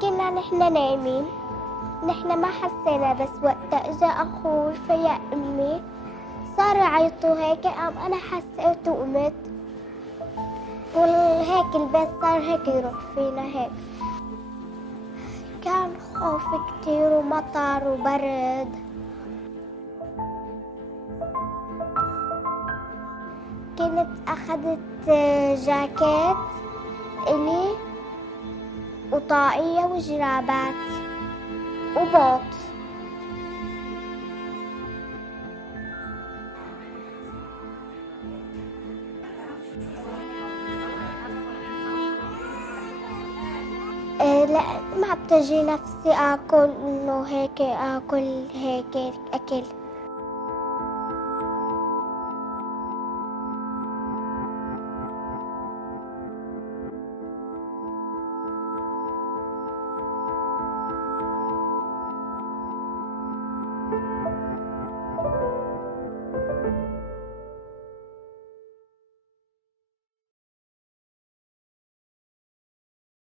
كنا نحن نايمين، نحن ما حسينا، بس وقتها اجا اخوي فيا امي صاروا يعيطوا هيك، قام انا حسيت وقمت، وهيك البيت صار هيك يروح فينا هيك. كان خوف كتير ومطر وبرد. كنت أخذت جاكيت إلي وطاقية وجرابات وبوط. لا، ما بتجي نفسي آكل إنه هيك آكل هيك أكل.